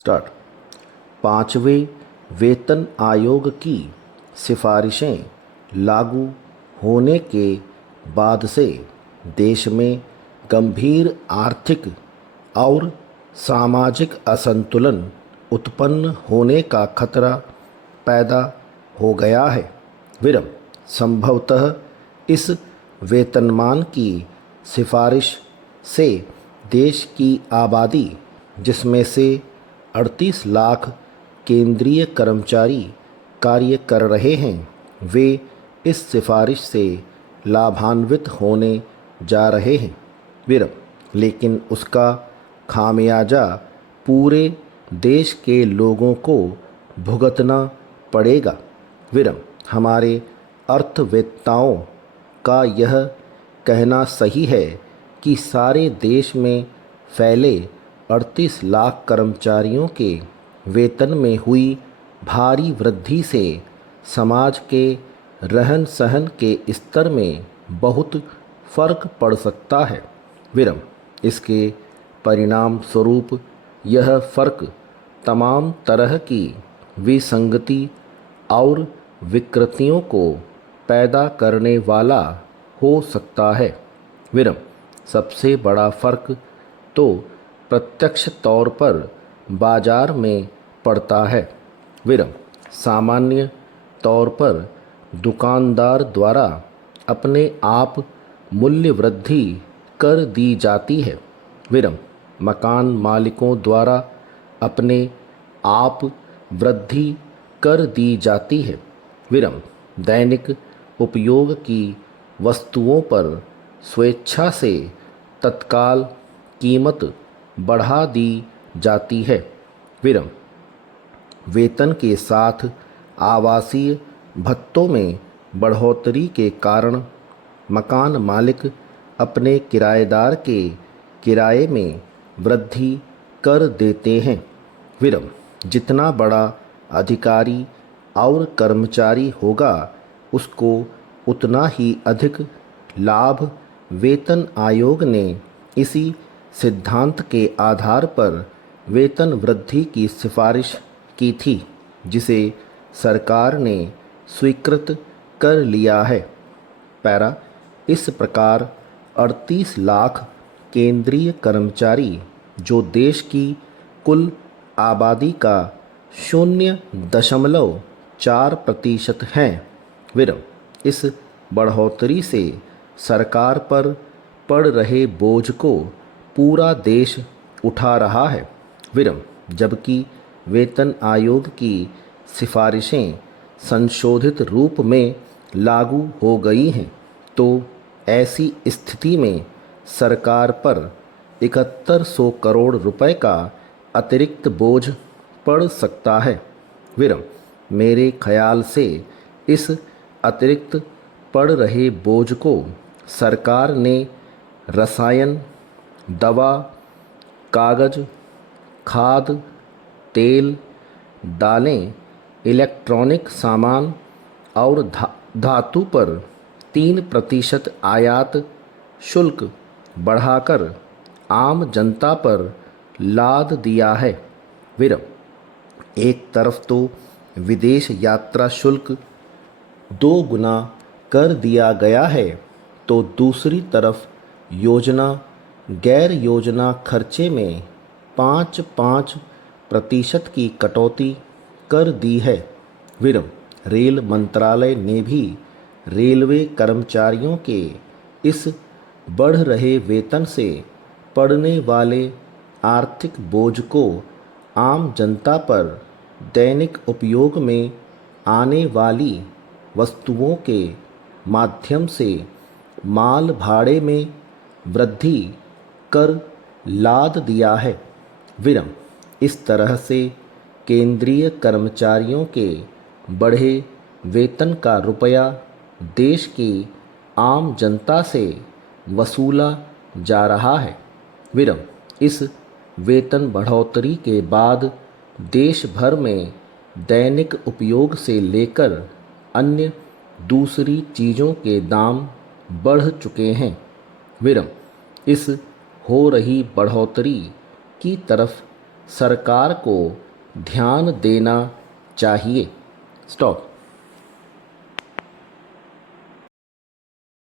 Start. पाँचवें वेतन आयोग की सिफारिशें लागू होने के बाद से देश में गंभीर आर्थिक और सामाजिक असंतुलन उत्पन्न होने का खतरा पैदा हो गया है। विरम संभवतः इस वेतनमान की सिफारिश से देश की आबादी, जिसमें से 38 लाख केंद्रीय कर्मचारी कार्य कर रहे हैं, वे इस सिफारिश से लाभान्वित होने जा रहे हैं। विरम लेकिन उसका खामियाजा पूरे देश के लोगों को भुगतना पड़ेगा। विरम हमारे अर्थवेत्ताओं का यह कहना सही है कि सारे देश में फैले 38 लाख कर्मचारियों के वेतन में हुई भारी वृद्धि से समाज के रहन सहन के स्तर में बहुत फर्क पड़ सकता है। विरम इसके परिणाम स्वरूप यह फर्क तमाम तरह की विसंगति और विकृतियों को पैदा करने वाला हो सकता है। विरम सबसे बड़ा फर्क तो प्रत्यक्ष तौर पर बाजार में पड़ता है। विरम सामान्य तौर पर दुकानदार द्वारा अपने आप मूल्य वृद्धि कर दी जाती है। विरम मकान मालिकों द्वारा अपने आप वृद्धि कर दी जाती है। विरम दैनिक उपयोग की वस्तुओं पर स्वेच्छा से तत्काल कीमत बढ़ा दी जाती है। विरम वेतन के साथ आवासीय भत्तों में बढ़ोतरी के कारण मकान मालिक अपने किराएदार के किराए में वृद्धि कर देते हैं। विरम जितना बड़ा अधिकारी और कर्मचारी होगा, उसको उतना ही अधिक लाभ। वेतन आयोग ने इसी सिद्धांत के आधार पर वेतन वृद्धि की सिफारिश की थी, जिसे सरकार ने स्वीकृत कर लिया है। पैरा इस प्रकार 38 लाख केंद्रीय कर्मचारी, जो देश की कुल आबादी का 0.4% हैं। विरम इस बढ़ोतरी से सरकार पर पड़ रहे बोझ को पूरा देश उठा रहा है। विरम जबकि वेतन आयोग की सिफारिशें संशोधित रूप में लागू हो गई हैं, तो ऐसी स्थिति में सरकार पर 7100 करोड़ रुपए का अतिरिक्त बोझ पड़ सकता है। विरम मेरे ख्याल से इस अतिरिक्त पड़ रहे बोझ को सरकार ने रसायन, दवा, कागज, खाद, तेल, दालें, इलेक्ट्रॉनिक सामान और धातु पर 3% आयात शुल्क बढ़ाकर आम जनता पर लाद दिया है। विरम एक तरफ तो विदेश यात्रा शुल्क 2 गुना कर दिया गया है, तो दूसरी तरफ योजना गैर योजना खर्चे में 5% की कटौती कर दी है। विरम रेल मंत्रालय ने भी रेलवे कर्मचारियों के इस बढ़ रहे वेतन से पड़ने वाले आर्थिक बोझ को आम जनता पर दैनिक उपयोग में आने वाली वस्तुओं के माध्यम से माल भाड़े में वृद्धि कर लाद दिया है। विरम इस तरह से केंद्रीय कर्मचारियों के बढ़े वेतन का रुपया देश की आम जनता से वसूला जा रहा है। विरम इस वेतन बढ़ोतरी के बाद देश भर में दैनिक उपयोग से लेकर अन्य दूसरी चीज़ों के दाम बढ़ चुके हैं। विरम इस हो रही बढ़ोतरी की तरफ सरकार को ध्यान देना चाहिए। स्टॉप।